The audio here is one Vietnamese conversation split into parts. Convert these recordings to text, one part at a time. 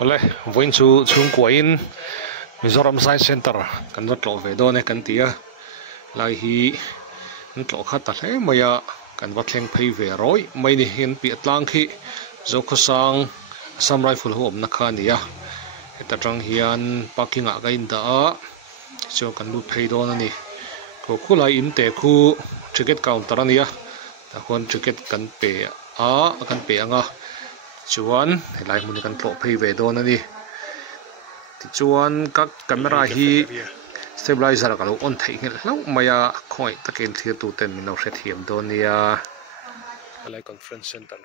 Ole, voin chu chung kuain Mizoram Science Center kan rat lo ve do ne kan tia lai hi an tlo khat ta hle maya kan wa thleng phei ve roi mai ni hin pi atlang khi zo khosang Assam Rifle hom na kha nia eta tang hian parking a ga in da cho kan lu phei do na ni ko khulai in te khu ticket counter ania ta khon ticket kan pe anga chuan helai mun kan tlo phei ve do na ni ti chuan các camera hi stabilizer ka lo on thei ngel lo maya khoi takin thir tu ten min no hre thiam do nia helai conference center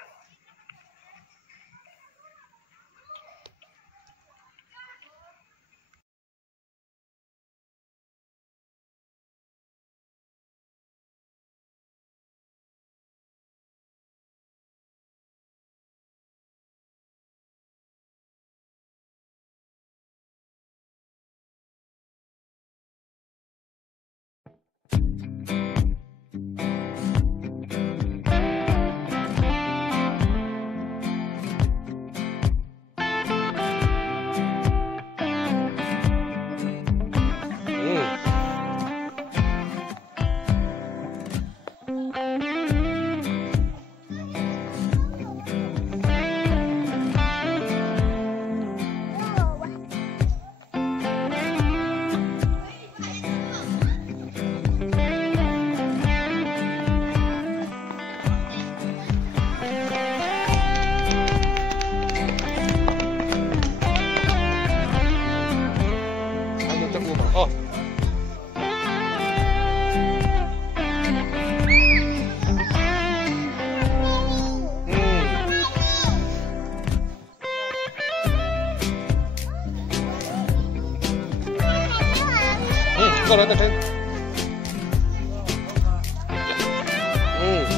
có lớn trên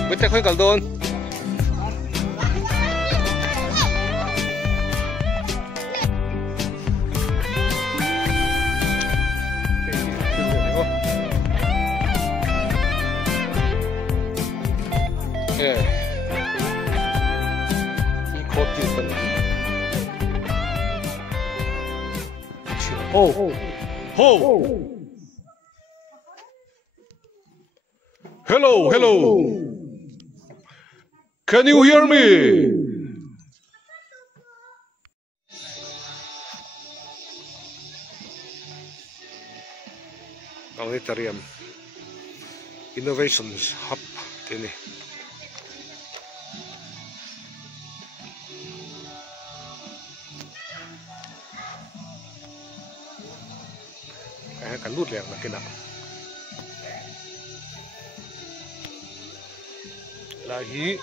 biết chắc khơi cả đôn Hello, hello. Can you hear me? Planetarium Innovations Hub ini. Kan lut liang nak kena. Lahi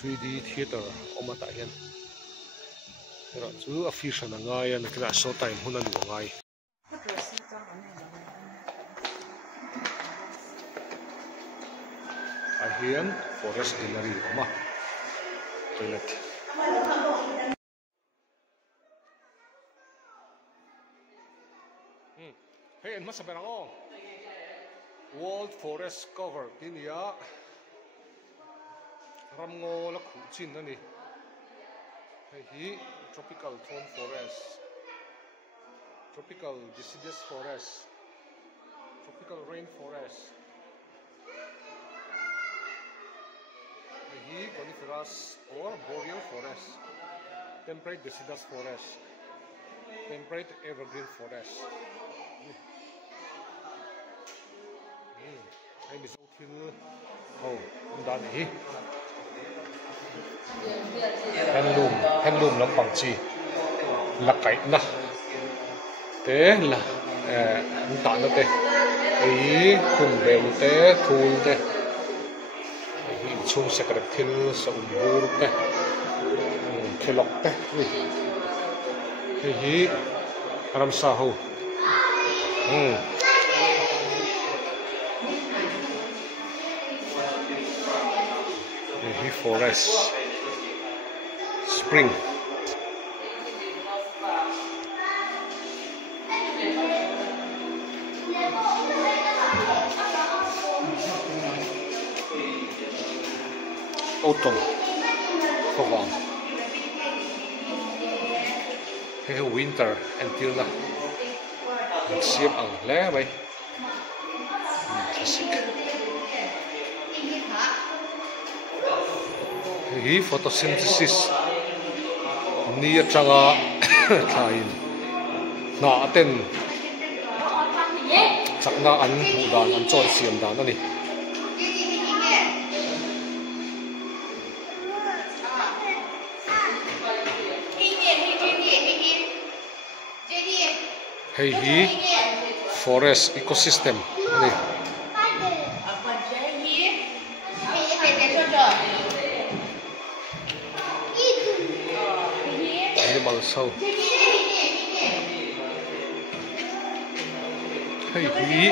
3D theater oma ta hian ra chu a fish na ngai an kra show time hun an ngai a hian forest greenery oma toilet hey en masa berang ong world forest cover tinia Ramngo la khu chin ani hi tropical thorn forest, tropical deciduous forest, tropical rainforest, hi coniferous or boreal forest, temperate deciduous forest, temperate evergreen forest. Ai mi zo thil dan hi handloom lampang chi lakai na te la ta na te ei khung bel te thul te hi chung sekret thil sa umbur te khelok te hi aram sa ho forest spring autumn for Hey winter until na siap ang le bay classic hi photosynthesis ni atanga thain na aten chakna an hudan an choi siam dan ani hey hi forest ecosystem ani animal show hey hi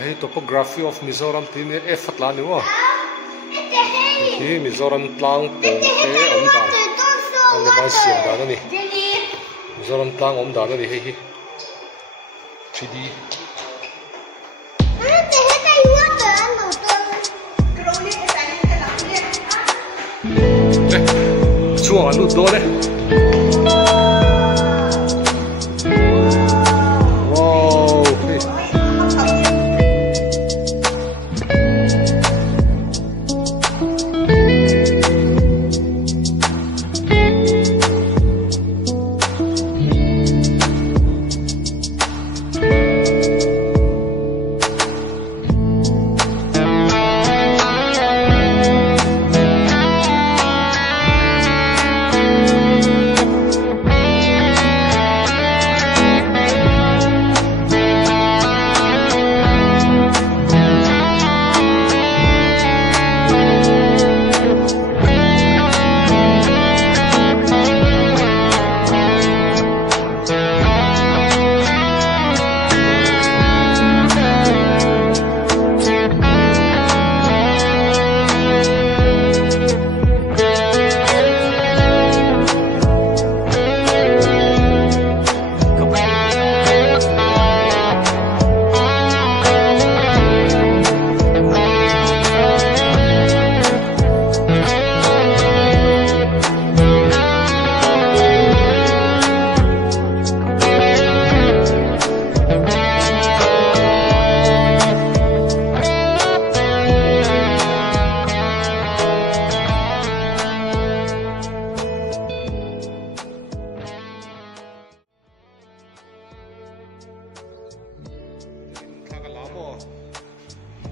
hey topography of Mizoram tin e fatla ni wa hi Mizoram tlang pong te om dan ani ba siam dan ani Mizoram tlang om dan ani hi 3D chua lu do đấy wow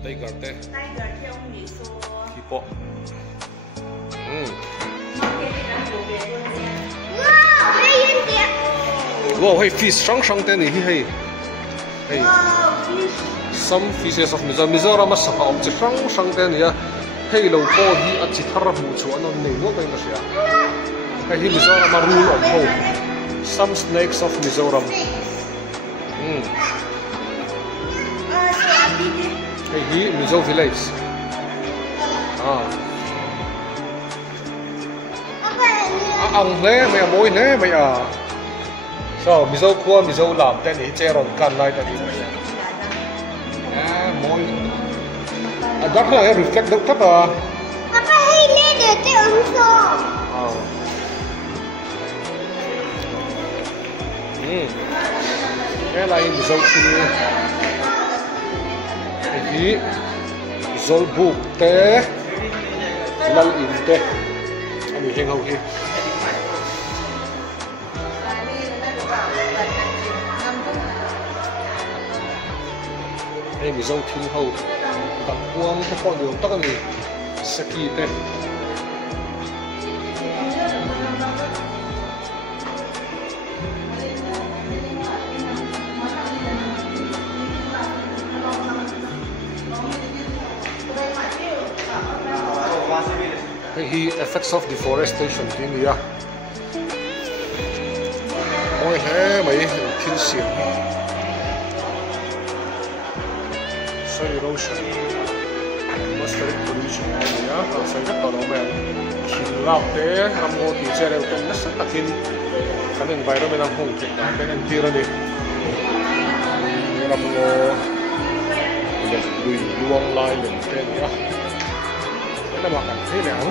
Tiger te. Tiger te ông Mỹ số. Hippo. Wow, hay yên tiệt. Wow, hey fish sang te ni hey. Hey. Wow, fish. Some fishes of Mizoram mas sa om chi sang te ni ya. Hey lo ko hi a chi thar mu chu anon nei mo kai na sia. Hey hi Mizoram ma rule of ho. Some snakes of Mizoram. Hey hi Mizo village. Ang le mày mồi nè mày à. Sao Mizo qua Mizo làm tên này che rồi can lại tại vì mồi. Đó là reflect được thấp à. Papa hay lên để te ông số. Cái này Mizo kia. Hi zolbu te lal in te ami heng ho hi hey mi zo thin ho tak kuam te ko diom tak ani saki te He effects of deforestation in ya. Ôi he mấy thiên xiềng. Soil erosion, atmospheric pollution ya. Sai rất tao mẹ. Khi lao thế, làm ngô thì chơi đều tên rất là thiên. Cái environment ang hung chết đó, cái anh tira đi. Làm ngô, để đuôi luang lai lên tên ya. Cái là mà thế nào?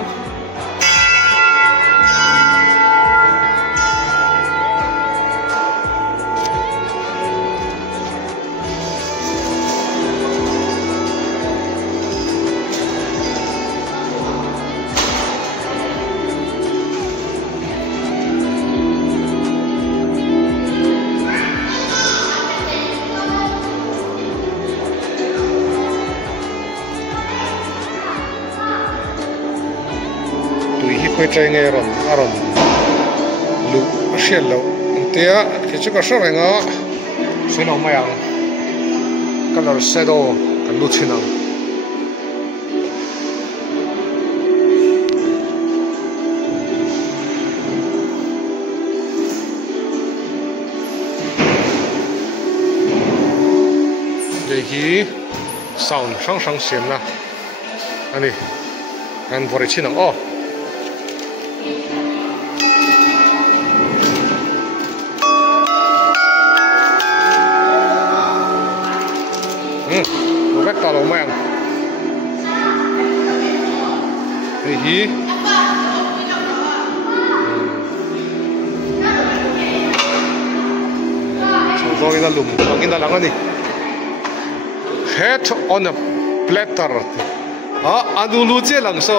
pui trai nge ron aron lu shell lo tia ki chu ka shara nga sino mayang color shadow kan lu chinang hi sound sang sang xian na ani kan vori chinang o vek ta lo mang hi so ina lum bangin da lang ani head on a platter. Anu lu je lang so.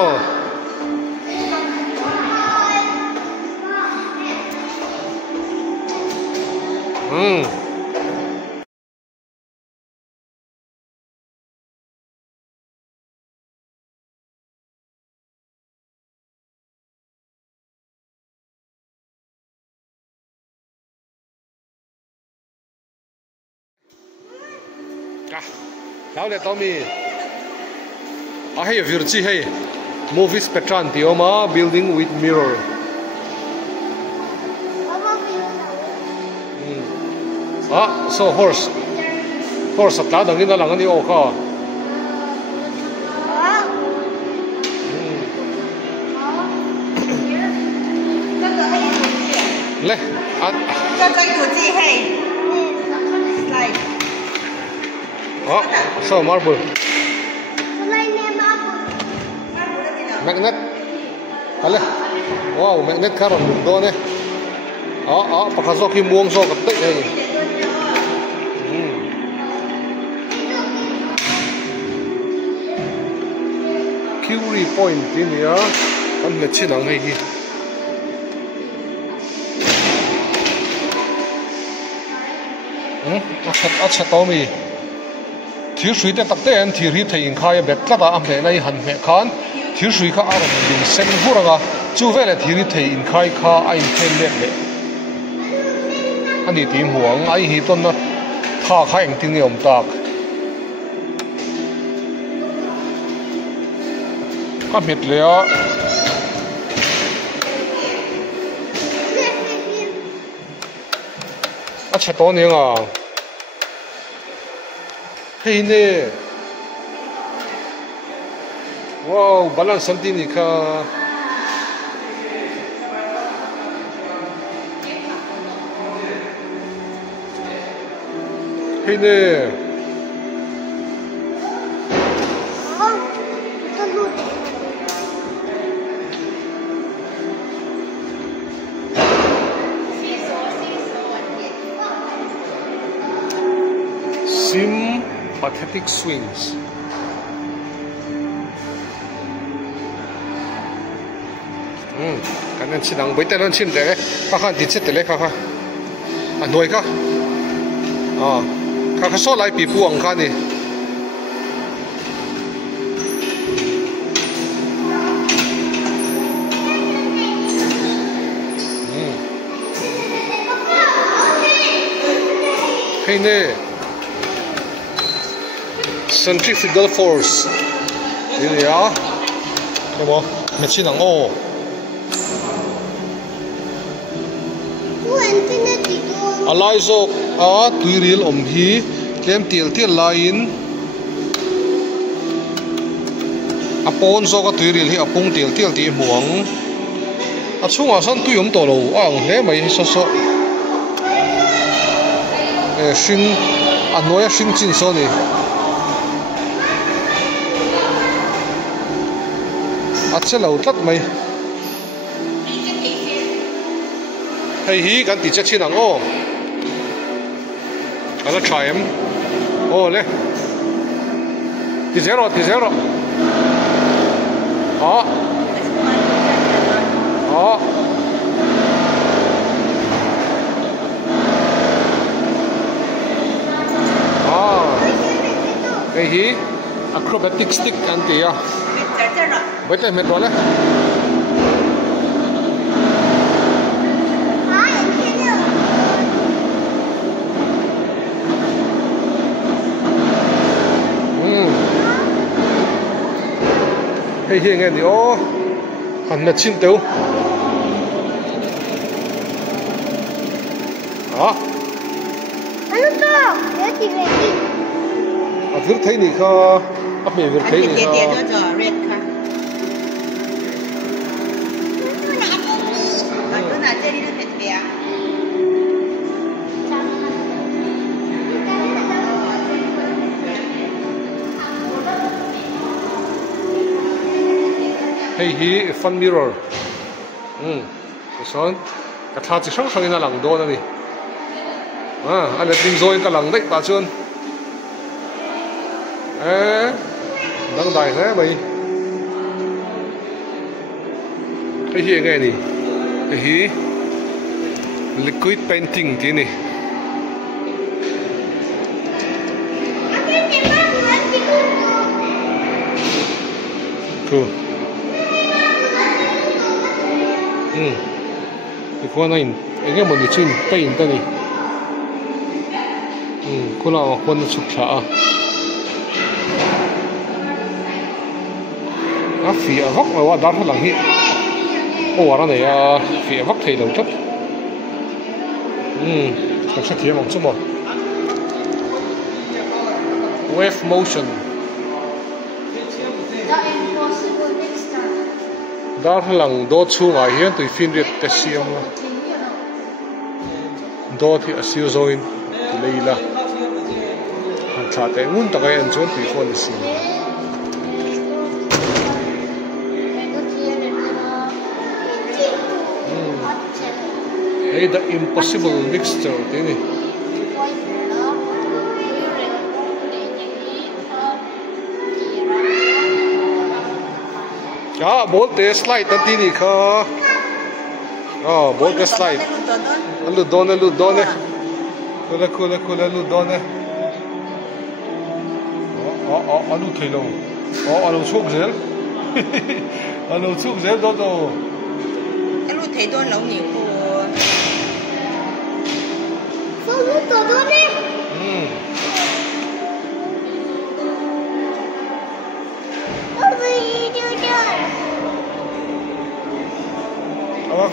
Now let Tommy. Hey, Virgi, hey. Movie Spectran, Tioma building with mirror. So horse. Horse at ladang ina lang ni Oka. Le. So marble. Magnet. Kale. Wow, magnet karon do ne. Pakasok ki muang so kapte ai. Curie point ini ya. Kan me chinang hei hi. Achat Tommy. Thiếu suy để tập tên thì riêng thầy khai bẹt lát à mẹ này hẳn mẹ khán thiếu suy khá ở mình xem vu ra chú về là thì riêng thầy khai khá anh thêm lệ lệ anh đi tìm huống anh hi tuần nó thà khai anh tiếng nhiều tạc các miệt lệ à chết to nhiều à hey ne wow balance something ni ka hey ne pathetic swings. Cái này chỉ đang bấy tay lên chim đấy, các bạn đi chết đấy các bạn, nuôi các, các bạn số lại bị buông cái này. Hey nè. Centrifugal force. Ini ya. Coba, mesin ang oh. Alai zo tuiril hi kem til lain. Apon zo ka tuiril hi apung til ti muang. At sunga san tuyom to lo ang he mai so. Sing anoya sing chin so ni. Sẽ lâu tắt mày hay hí gan tí chết chi nắng ô cái là trái em ô lên tí zero đó cái hí acrobatic stick anh tí à bây giờ mệt rồi đấy hay hi nghe đi ô hẳn là chín tiêu đó Ano to? Ready, ready. à việc thấy đi kha à mẹ việc thấy đi kha red ka. Nó là chơi đi nó thịt kìa. hay hi fan mirror cái son cái thà chỉ sáng sáng na lằng đô nè anh là tìm rồi cái lằng đấy bà chuan đang đại thế mày cái gì nghe nè cái gì liquid painting thế nè cool cái con này cái một cái chuyện paint đây nè cô nào con nó sụp xả phía vóc mà qua đó là hi ô ra này phía vóc thì đầu chất cảm giác thiệt mong số một wave motion đó là đo chu ngài hiền tùy phiên việt tết xiêm đo thì siêu rồi thì đây là hàng trả tiền ngun ta cái anh chọn tùy phone xiêm hey the impossible mixture thế này bố té slide tận tí này kha bố té slide lụt đòn này cool lụt đòn này lụt thấy đâu lụt chụp dễ lụt chụp dễ đó đâu lụt thấy đòn lâu nhiều Sao lụt đòn đấy?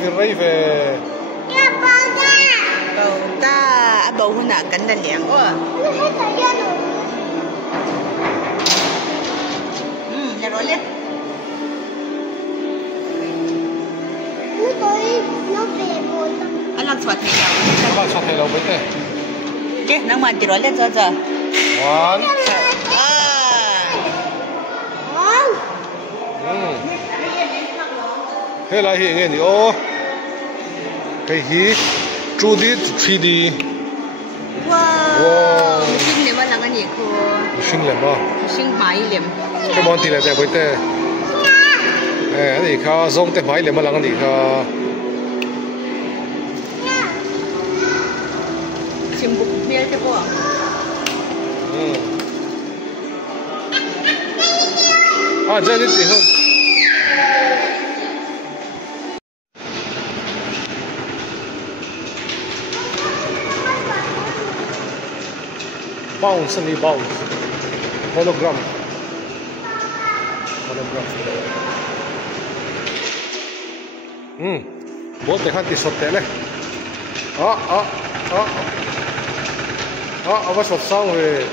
Vì rây về bầu ta bầu hôm nào cắn đàn liang quá nhà rồi lên anh làm xoạt thầy đâu vậy chứ năng mà chỉ rồi lên cho giờ one thế là hiện nghe đi ô cái gì 2D 3D wow xinh này mà là cái gì cô xinh lắm à xinh mãi lắm cái món thì là đẹp vậy thế cái này kha giống thế mãi lắm mà là cái gì kha chim bụng miêu thế cô giờ đi gì hơn bounce and bounce hologram bố để khăn tì sọt tệ này ông sọt xong rồi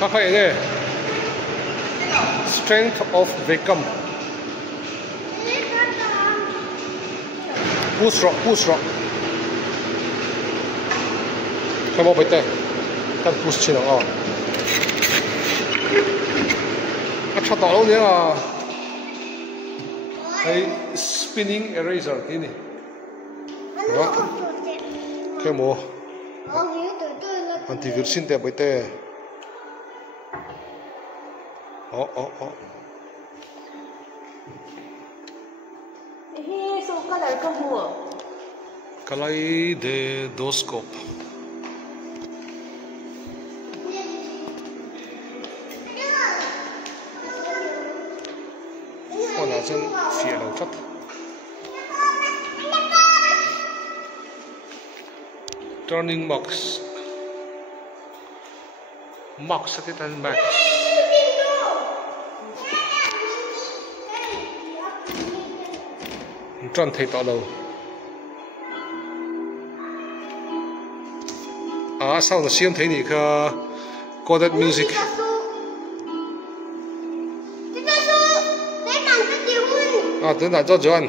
các bạn nghe strength of Beckham push rock cái bộ bây giờ cần push trên nó cái chặt tỏ lâu nữa là cái spinning eraser thế này đó cái mô antivirus xin đẹp bây giờ số color cái mùa kaleidoscope chân phía đầu chất turning box sẽ tên max tròn thấy tỏ đâu sao nó xiêm thấy nhỉ cơ coded music tiếng là cho John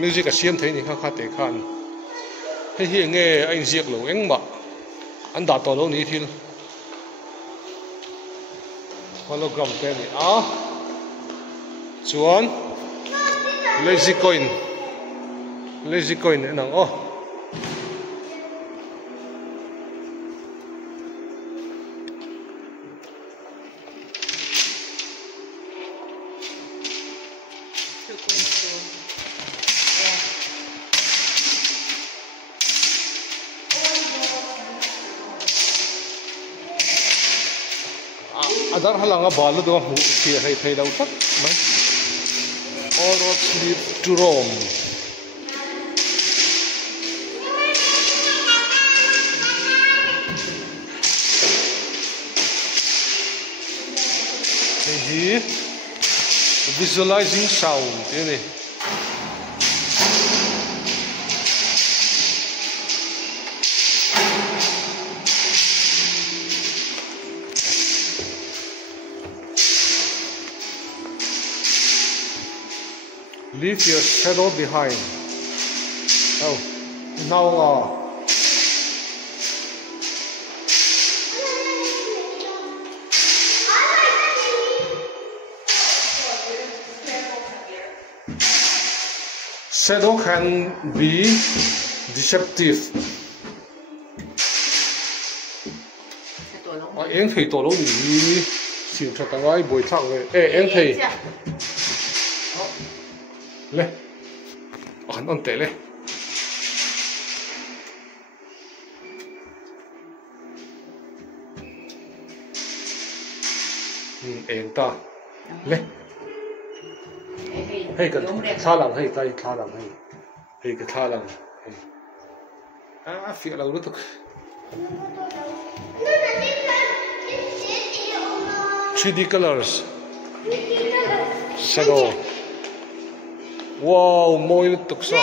music là xiêm thấy nhỉ khá để khan hay hiện nghe anh diệt lẩu anh mà anh đặt tỏ đâu nhỉ thì hologram tên nhỉ John lazy coin này nè adar halanga balu do mu si thei lau tak mai all roads lead to Rome hi visualizing sound ini leave your shadow behind. Oh, now shadow can be deceptive. Em thấy tổ lông nhỉ, chịu thật tăng ai bồi thẳng rồi. Em thấy. Lê, ăn tệ lê. Em ta, lê. Hay cái tha lằng hay tay tha lằng hay cái tha lằng hay. Phía lâu đó thôi. 3D colors. Shadow. Wow, môi liên tục sao?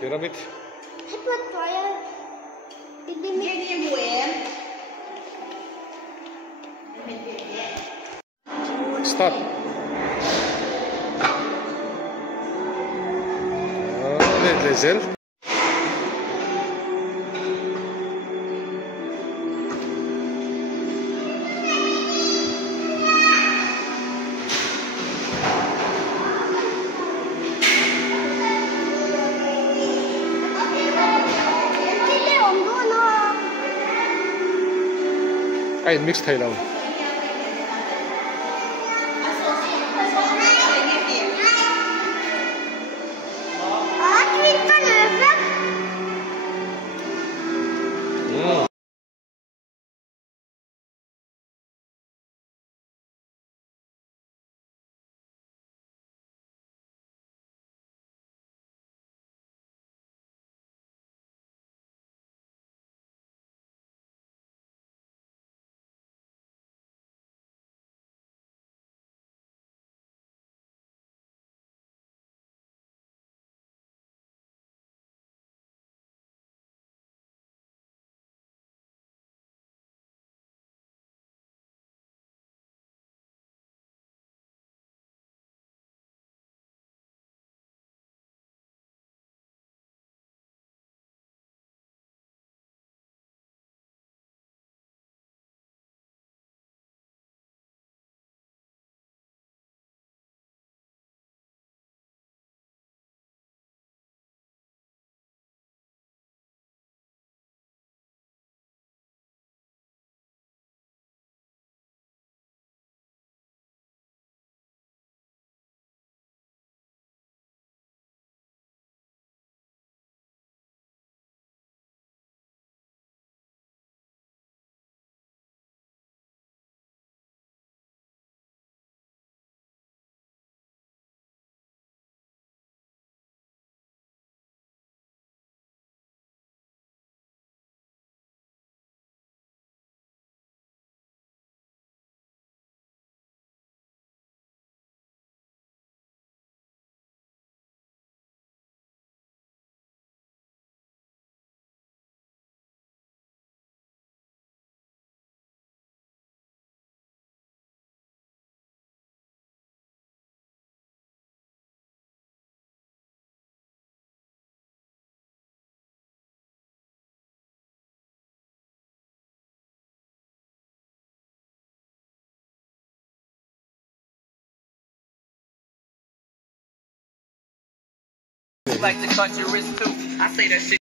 Pyramid. Start. Lezel. Ai mix thay đâu like to cut your wrist too. I say that shit.